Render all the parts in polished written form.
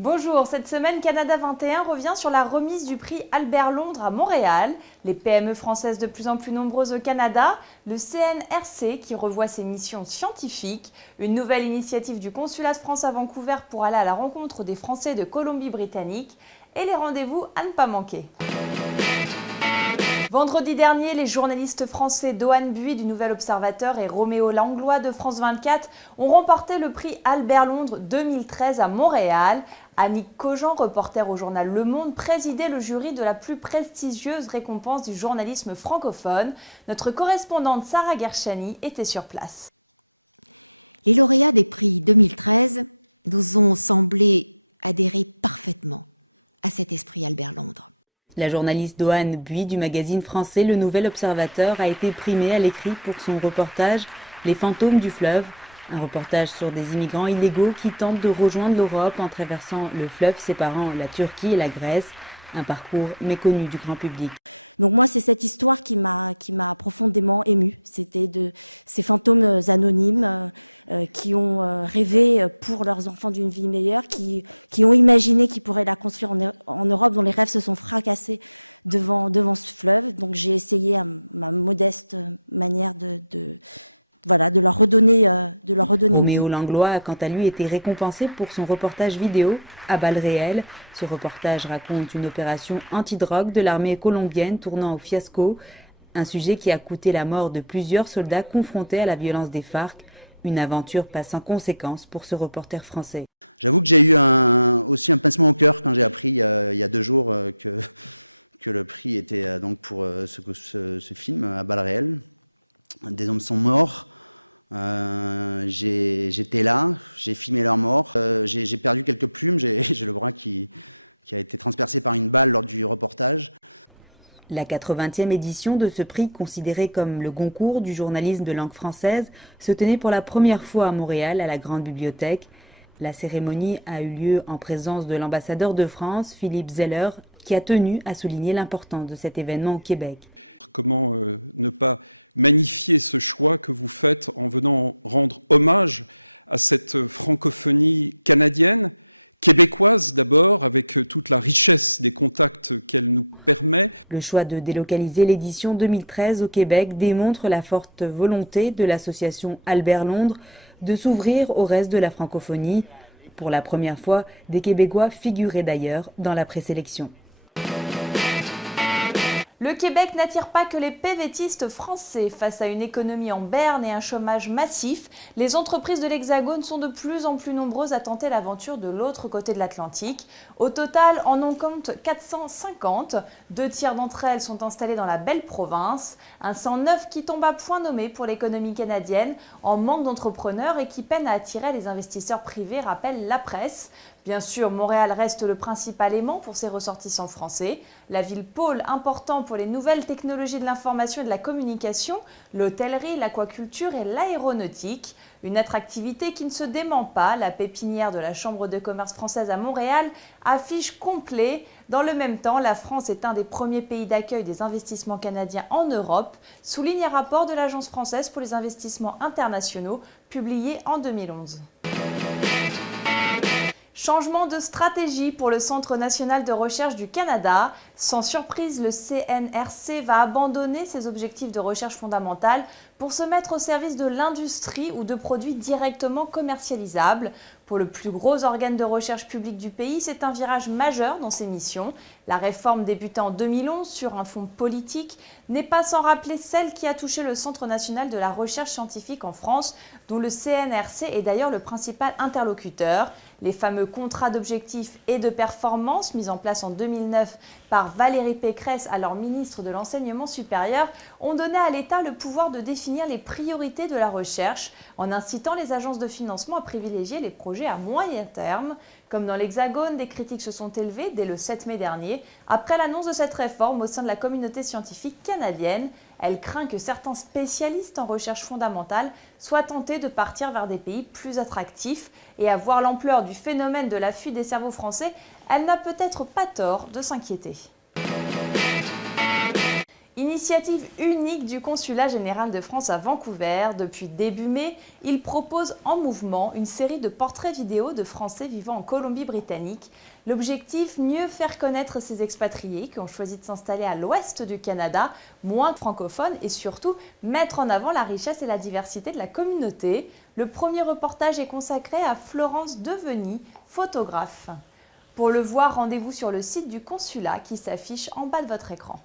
Bonjour, cette semaine, Canada 21 revient sur la remise du prix Albert Londres à Montréal, les PME françaises de plus en plus nombreuses au Canada, le CNRC qui revoit ses missions scientifiques, une nouvelle initiative du Consulat de France à Vancouver pour aller à la rencontre des Français de Colombie-Britannique et les rendez-vous à ne pas manquer. Vendredi dernier, les journalistes français Dohan Buis du Nouvel Observateur et Roméo Langlois de France 24 ont remporté le prix Albert Londres 2013 à Montréal. Annick Cogent, reporter au journal Le Monde, présidait le jury de la plus prestigieuse récompense du journalisme francophone. Notre correspondante Sarah Gershani était sur place. La journaliste Dohan Buis du magazine français Le Nouvel Observateur a été primée à l'écrit pour son reportage Les fantômes du fleuve, un reportage sur des immigrants illégaux qui tentent de rejoindre l'Europe en traversant le fleuve séparant la Turquie et la Grèce, un parcours méconnu du grand public. Roméo Langlois a quant à lui été récompensé pour son reportage vidéo à balles réelles. Ce reportage raconte une opération anti-drogue de l'armée colombienne tournant au fiasco, un sujet qui a coûté la mort de plusieurs soldats confrontés à la violence des FARC, une aventure pas sans conséquences pour ce reporter français. La 80e édition de ce prix, considéré comme le Goncourt du journalisme de langue française, se tenait pour la première fois à Montréal, à la Grande Bibliothèque. La cérémonie a eu lieu en présence de l'ambassadeur de France, Philippe Zeller, qui a tenu à souligner l'importance de cet événement au Québec. Le choix de délocaliser l'édition 2013 au Québec démontre la forte volonté de l'association Albert Londres de s'ouvrir au reste de la francophonie. Pour la première fois, des Québécois figuraient d'ailleurs dans la présélection. Le Québec n'attire pas que les PVTistes français. Face à une économie en berne et un chômage massif, les entreprises de l'Hexagone sont de plus en plus nombreuses à tenter l'aventure de l'autre côté de l'Atlantique. Au total, on en compte 450. 2 tiers d'entre elles sont installées dans la belle province. Un 109 qui tombe à point nommé pour l'économie canadienne, en manque d'entrepreneurs et qui peine à attirer les investisseurs privés, rappelle la presse. Bien sûr, Montréal reste le principal aimant pour ses ressortissants français. La ville pôle important pour les nouvelles technologies de l'information et de la communication, l'hôtellerie, l'aquaculture et l'aéronautique. Une attractivité qui ne se dément pas. La pépinière de la Chambre de commerce française à Montréal affiche complet. Dans le même temps, la France est un des premiers pays d'accueil des investissements canadiens en Europe, souligne un rapport de l'Agence française pour les investissements internationaux publié en 2011. Changement de stratégie pour le Centre national de recherche du Canada. Sans surprise, le CNRC va abandonner ses objectifs de recherche fondamentale pour se mettre au service de l'industrie ou de produits directement commercialisables. Pour le plus gros organe de recherche publique du pays, c'est un virage majeur dans ses missions. La réforme débutée en 2011 sur un fond politique n'est pas sans rappeler celle qui a touché le Centre national de la recherche scientifique en France, dont le CNRC est d'ailleurs le principal interlocuteur. Les fameux contrats d'objectifs et de performance mis en place en 2009 par Valérie Pécresse, alors ministre de l'Enseignement supérieur, ont donné à l'État le pouvoir de définir les priorités de la recherche en incitant les agences de financement à privilégier les projets à moyen terme. Comme dans l'Hexagone, des critiques se sont élevées dès le 7 mai dernier après l'annonce de cette réforme au sein de la communauté scientifique canadienne. Elle craint que certains spécialistes en recherche fondamentale soient tentés de partir vers des pays plus attractifs. Et à voir l'ampleur du phénomène de la fuite des cerveaux français, elle n'a peut-être pas tort de s'inquiéter. Initiative unique du Consulat général de France à Vancouver, depuis début mai, il propose En Mouvement, une série de portraits vidéo de Français vivant en Colombie-Britannique. L'objectif, mieux faire connaître ces expatriés qui ont choisi de s'installer à l'ouest du Canada, moins francophones, et surtout mettre en avant la richesse et la diversité de la communauté. Le premier reportage est consacré à Florence Deveny, photographe. Pour le voir, rendez-vous sur le site du Consulat qui s'affiche en bas de votre écran.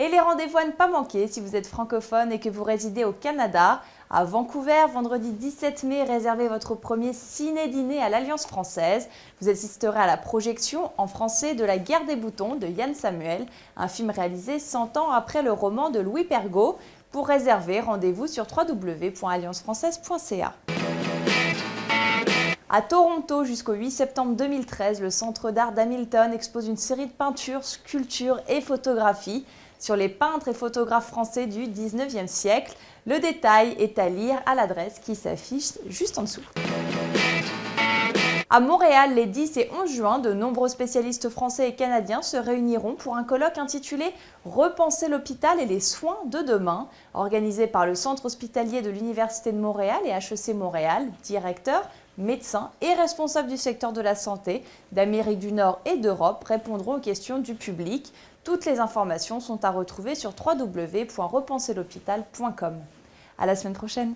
Et les rendez-vous à ne pas manquer si vous êtes francophone et que vous résidez au Canada. À Vancouver, vendredi 17 mai, réservez votre premier ciné-dîner à l'Alliance française. Vous assisterez à la projection en français de La Guerre des boutons de Yann Samuel, un film réalisé 100 ans après le roman de Louis Pergaud. Pour réserver, rendez-vous sur www.alliancefrançaise.ca. À Toronto, jusqu'au 8 septembre 2013, le Centre d'art d'Hamilton expose une série de peintures, sculptures et photographies sur les peintres et photographes français du 19e siècle. Le détail est à lire à l'adresse qui s'affiche juste en dessous. À Montréal, les 10 et 11 juin, de nombreux spécialistes français et canadiens se réuniront pour un colloque intitulé « Repenser l'hôpital et les soins de demain », organisé par le Centre hospitalier de l'Université de Montréal et HEC Montréal, directeurs, médecins et responsables du secteur de la santé d'Amérique du Nord et d'Europe répondront aux questions du public. Toutes les informations sont à retrouver sur www.repenserl'hôpital.com. À la semaine prochaine.